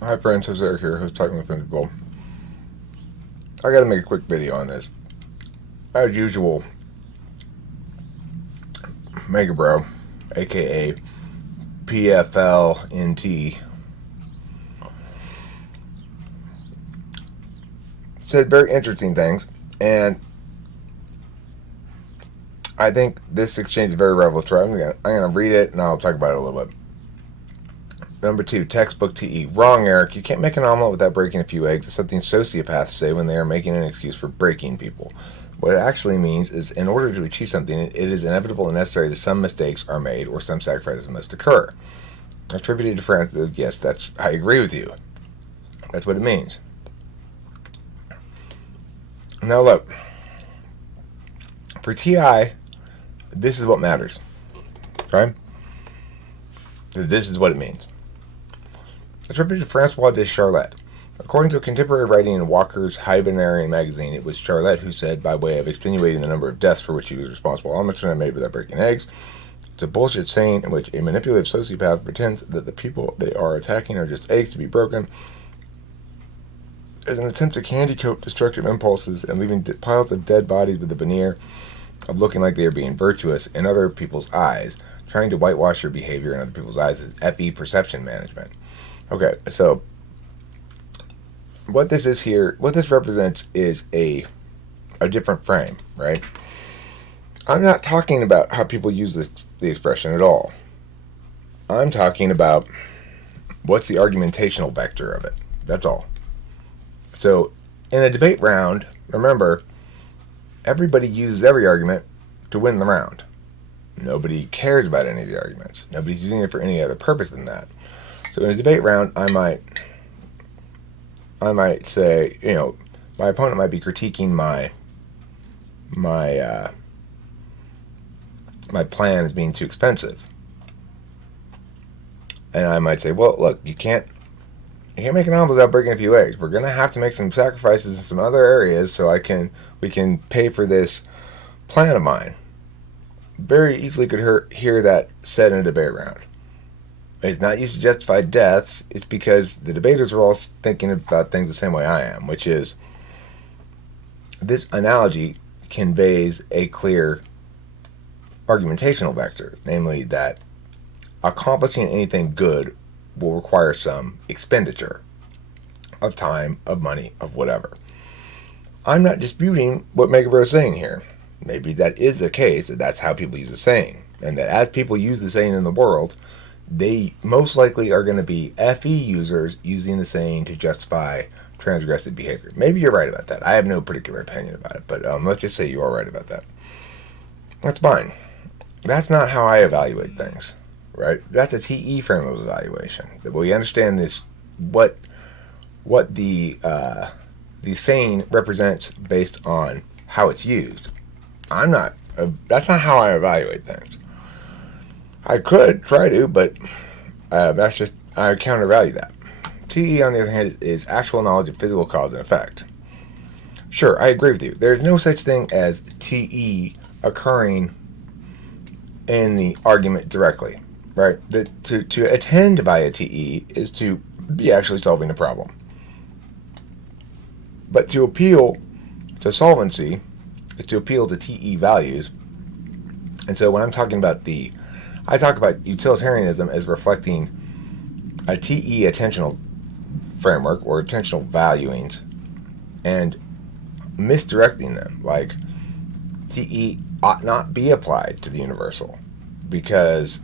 Hi friends, it's Eric here, who's talking with people. I gotta make a quick video on this. As usual, Mega Bro, aka PFLNT, said very interesting things, and I think this exchange is very revelatory. I'm gonna read it and I'll talk about it a little bit. Number 2, textbook TE. Wrong, Eric. You can't make an omelet without breaking a few eggs. It's something sociopaths say when they are making an excuse for breaking people. What it actually means is in order to achieve something, it is inevitable and necessary that some mistakes are made or some sacrifices must occur. Attributed to France, yes, I agree with you. That's what it means. Now look, for TI, this is what matters. Okay? This is what it means. Attributed to Francois de Charlotte. According to a contemporary writing in Walker's Hibernian magazine, it was Charlotte who said, by way of extenuating the number of deaths for which he was responsible, omelets are made without breaking eggs. It's a bullshit saying in which a manipulative sociopath pretends that the people they are attacking are just eggs to be broken as an attempt to candy coat destructive impulses and leaving piles of dead bodies with the veneer of looking like they are being virtuous in other people's eyes. Trying to whitewash your behavior in other people's eyes is FE perception management. Okay, so what this is here, what this represents is a different frame, right? I'm not talking about how people use the expression at all. I'm talking about what's the argumentational vector of it. That's all. So in a debate round, remember, everybody uses every argument to win the round. Nobody cares about any of the arguments. Nobody's using it for any other purpose than that. So in a debate round, I might say, my opponent might be critiquing my plan as being too expensive, and I might say, well, look, you can't make an omelet without breaking a few eggs. We're gonna have to make some sacrifices in some other areas so we can pay for this plan of mine. Very easily could hear that said in a debate round. It's not used to justify deaths. It's because the debaters are all thinking about things the same way I am, which is this analogy conveys a clear argumentational vector, namely that accomplishing anything good will require some expenditure of time, of money, of whatever. I'm not disputing what Megabro is saying here. Maybe that is the case, that that's how people use the saying, and that as people use the saying in the world, they most likely are going to be FE users using the saying to justify transgressive behavior. Maybe you're right about that. I have no particular opinion about it, but let's just say you are right about that. That's fine. That's not how I evaluate things, right? That's a TE frame of evaluation. That we understand this, what the saying represents based on how it's used. That's not how I evaluate things. I could try to, but that's just, I countervalue that. TE, on the other hand, is actual knowledge of physical cause and effect. Sure, I agree with you. There's no such thing as TE occurring in the argument directly, right? To attend via TE is to be actually solving the problem. But to appeal to solvency is to appeal to TE values. And so when I'm talking about I talk about utilitarianism as reflecting a TE attentional framework or attentional valuings and misdirecting them. Like, TE ought not be applied to the universal because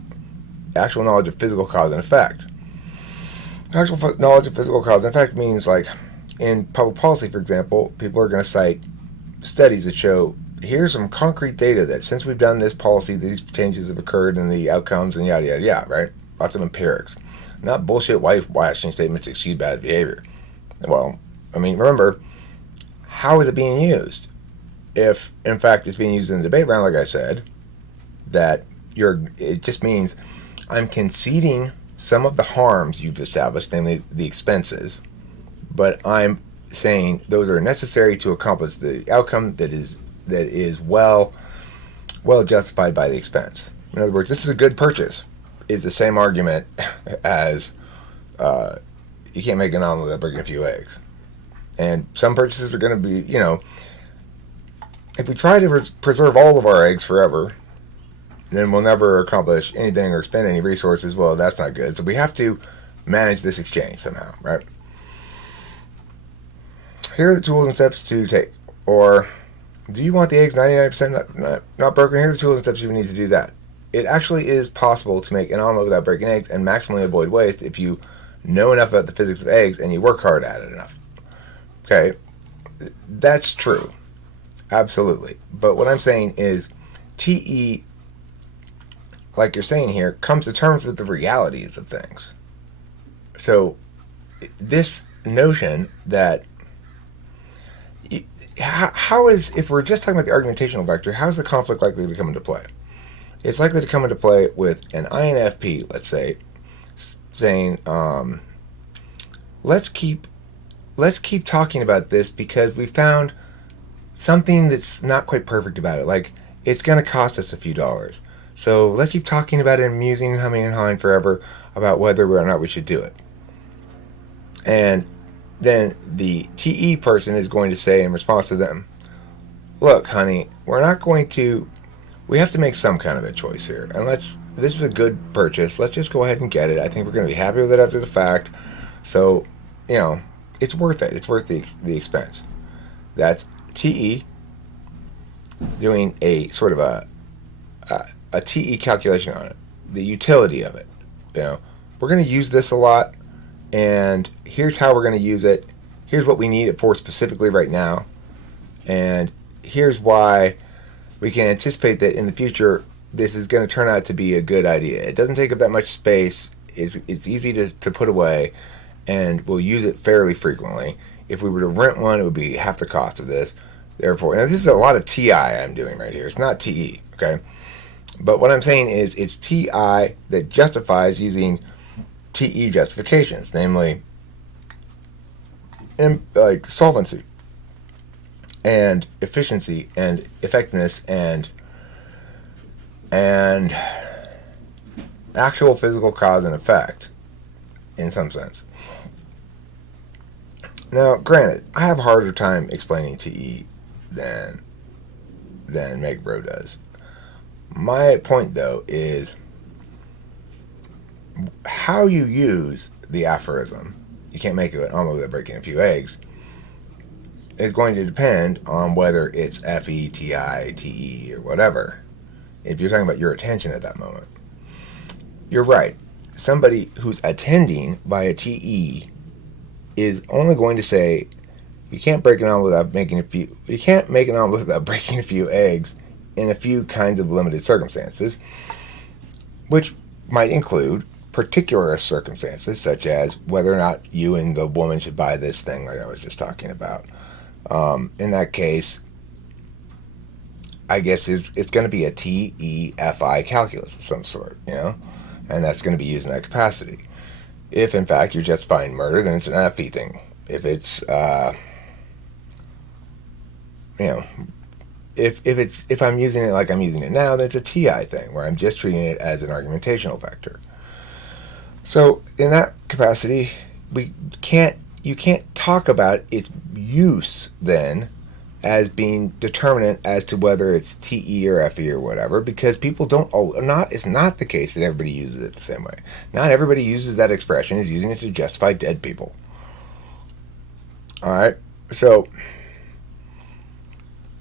actual knowledge of physical cause and effect. Actual knowledge of physical cause and effect means, like, in public policy, for example, people are going to cite studies that show here's some concrete data that since we've done this policy, these changes have occurred in the outcomes and yada, yada, yada, right? Lots of empirics. Not bullshit whitewashing statements to excuse bad behavior. Well, I mean, remember, how is it being used? If, in fact, it's being used in the debate round, like I said, it just means I'm conceding some of the harms you've established, namely the expenses, but I'm saying those are necessary to accomplish the outcome that is well justified by the expense. In other words, this is a good purchase. Is the same argument as You can't make an omelet without breaking a few eggs. And some purchases are going to be, if we try to preserve all of our eggs forever, then we'll never accomplish anything or spend any resources. Well, that's not good. So we have to manage this exchange somehow, right? Here are the tools and steps to take. Or, do you want the eggs 99% not broken? Here's the tools and steps you need to do that. It actually is possible to make an omelet without breaking eggs and maximally avoid waste if you know enough about the physics of eggs and you work hard at it enough. Okay, that's true. Absolutely. But what I'm saying is TE, like you're saying here, comes to terms with the realities of things. So this notion that how is, if we're just talking about the argumentational vector, how is the conflict likely to come into play? It's likely to come into play with an INFP, let's say, saying, let's keep talking about this because we found something that's not quite perfect about it. Like, it's going to cost us a few dollars. So let's keep talking about it and musing and humming and hawing forever about whether or not we should do it. And then the TE person is going to say in response to them, look, honey, we have to make some kind of a choice here. And this is a good purchase. Let's just go ahead and get it. I think we're going to be happy with it after the fact. So, it's worth it. It's worth the expense. That's TE doing a sort of a TE calculation on it. The utility of it. We're going to use this a lot. And here's how we're going to use it. Here's what we need it for specifically right now. And here's why we can anticipate that in the future this is going to turn out to be a good idea. It doesn't take up that much space. It's easy to put away. And we'll use it fairly frequently. If we were to rent one, it would be half the cost of this. Therefore, and this is a lot of TI I'm doing right here. It's not TE, okay? But what I'm saying is it's TI that justifies using TE justifications, namely like solvency and efficiency and effectiveness and actual physical cause and effect in some sense. Now, granted, I have a harder time explaining TE than Megbro does. My point, though, is how you use the aphorism, you can't make it an omelet without breaking a few eggs, is going to depend on whether it's FE, TI, TE, or whatever. If you're talking about your attention at that moment. You're right. Somebody who's attending by a TE is only going to say, you can't make an omelet without breaking a few eggs in a few kinds of limited circumstances, which might include particular circumstances, such as whether or not you and the woman should buy this thing like I was just talking about. In that case, I guess it's going to be a TEFI calculus of some sort, and that's going to be used in that capacity. If, in fact, you're justifying murder, then it's an FE thing. If it's, if I'm using it like I'm using it now, then it's a TI thing, where I'm just treating it as an argumentational vector. So, in that capacity, you can't talk about its use, then, as being determinant as to whether it's TE or FE or whatever, because people it's not the case that everybody uses it the same way. Not everybody uses that expression is using it to justify dead people. Alright, so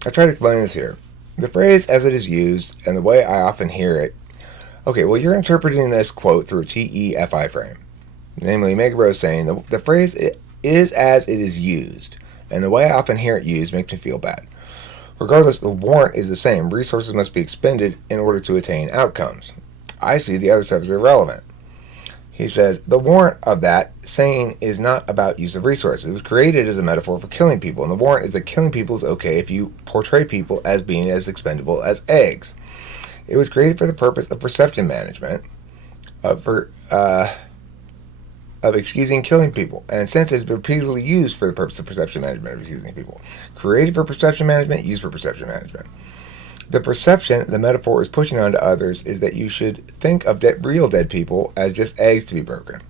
I try to explain this here. The phrase as it is used, and the way I often hear it, okay, well, you're interpreting this quote through a TE-FI frame. Namely, Megbro is saying the phrase is as it is used, and the way I often hear it used makes me feel bad. Regardless, the warrant is the same. Resources must be expended in order to attain outcomes. I see the other stuff as irrelevant. He says, the warrant of that saying is not about use of resources. It was created as a metaphor for killing people, and the warrant is that killing people is okay if you portray people as being as expendable as eggs. It was created for the purpose of perception management, of excusing killing people, and since it's repeatedly used for the purpose of perception management of excusing people. Created for perception management, used for perception management. The perception the metaphor is pushing onto others is that you should think of real dead people as just eggs to be broken.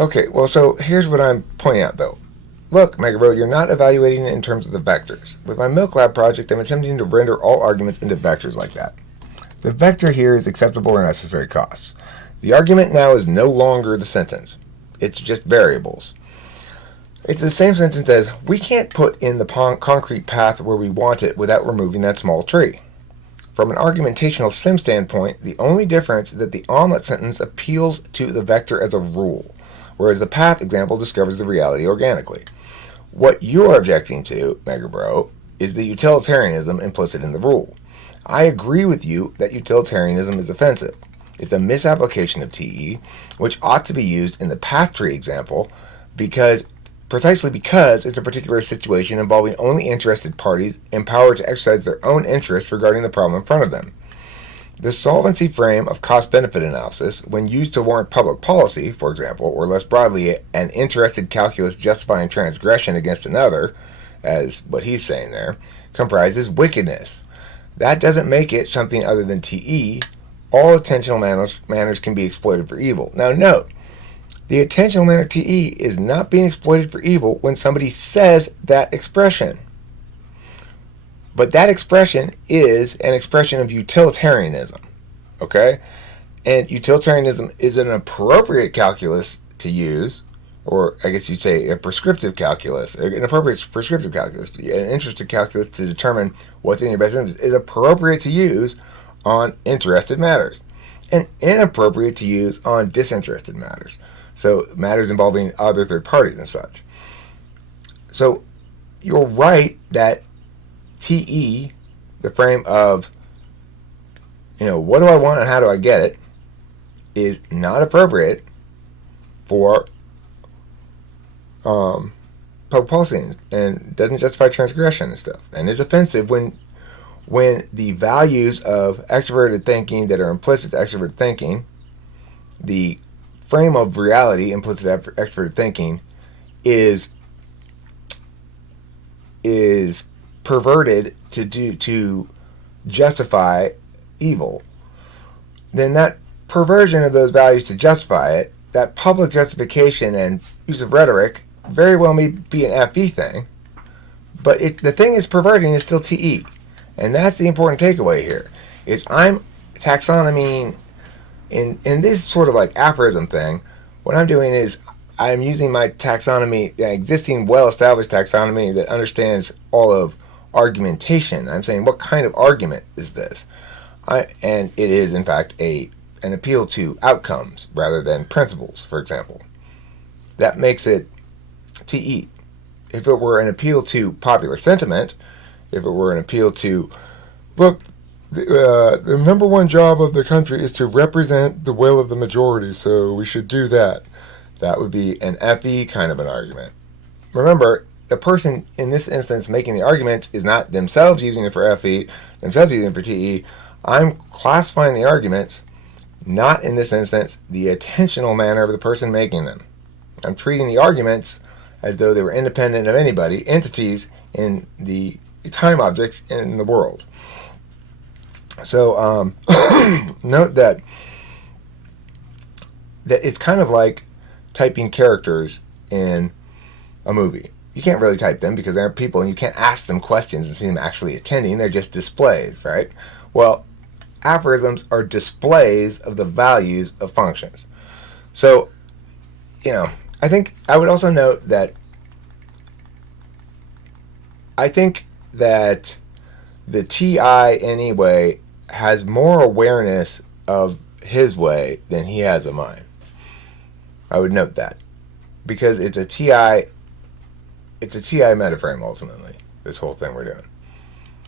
Okay, well, so here's what I'm pointing out, though. Look, Megabro, you're not evaluating it in terms of the vectors. With my Milk Lab project, I'm attempting to render all arguments into vectors like that. The vector here is acceptable or necessary costs. The argument now is no longer the sentence. It's just variables. It's the same sentence as, we can't put in the concrete path where we want it without removing that small tree. From an argumentational sim standpoint, the only difference is that the omelet sentence appeals to the vector as a rule, whereas the path example discovers the reality organically. What you're objecting to, Megabro, is the utilitarianism implicit in the rule. I agree with you that utilitarianism is offensive. It's a misapplication of TE, which ought to be used in the path tree example precisely because it's a particular situation involving only interested parties empowered to exercise their own interest regarding the problem in front of them. The solvency frame of cost-benefit analysis, when used to warrant public policy, for example, or less broadly, an interested calculus justifying transgression against another, as what he's saying there, comprises wickedness. That doesn't make it something other than TE. All attentional manners can be exploited for evil. Now note, the attentional manner TE is not being exploited for evil when somebody says that expression. But that expression is an expression of utilitarianism. Okay? And utilitarianism is an appropriate calculus to use, or I guess you'd say a prescriptive calculus, an appropriate prescriptive calculus, an interested calculus to determine what's in your best interest, is appropriate to use on interested matters and inappropriate to use on disinterested matters. So matters involving other third parties and such. So you're right that TE, the frame of, what do I want and how do I get it, is not appropriate for public policy and doesn't justify transgression and stuff, and is offensive when the values of extroverted thinking that are implicit to extroverted thinking, the frame of reality implicit to extroverted thinking, is perverted to justify evil, then that perversion of those values to justify it, that public justification and use of rhetoric, very well may be an FE thing, but the thing it's perverting is still TE. And that's the important takeaway here, is I'm taxonomying in this sort of like aphorism thing. What I'm doing is I'm using my taxonomy, the existing well-established taxonomy that understands all of argumentation. I'm saying, what kind of argument is this? And it is, in fact, an appeal to outcomes rather than principles, for example. That makes it TE. If it were an appeal to popular sentiment, if it were an appeal to, look, the number one job of the country is to represent the will of the majority, so we should do that. That would be an FE kind of an argument. Remember, the person in this instance making the argument is not themselves using it for FE, themselves using it for TE. I'm classifying the arguments, not in this instance, the attentional manner of the person making them. I'm treating the arguments as though they were independent of anybody, entities in the time objects in the world. So note that it's kind of like typing characters in a movie. You can't really type them because they're people and you can't ask them questions and see them actually attending. They're just displays, right? Well, aphorisms are displays of the values of functions. So, I think I would also note that I think that the TI anyway has more awareness of his way than he has of mine. I would note that because it's a TI metaframe ultimately. This whole thing we're doing.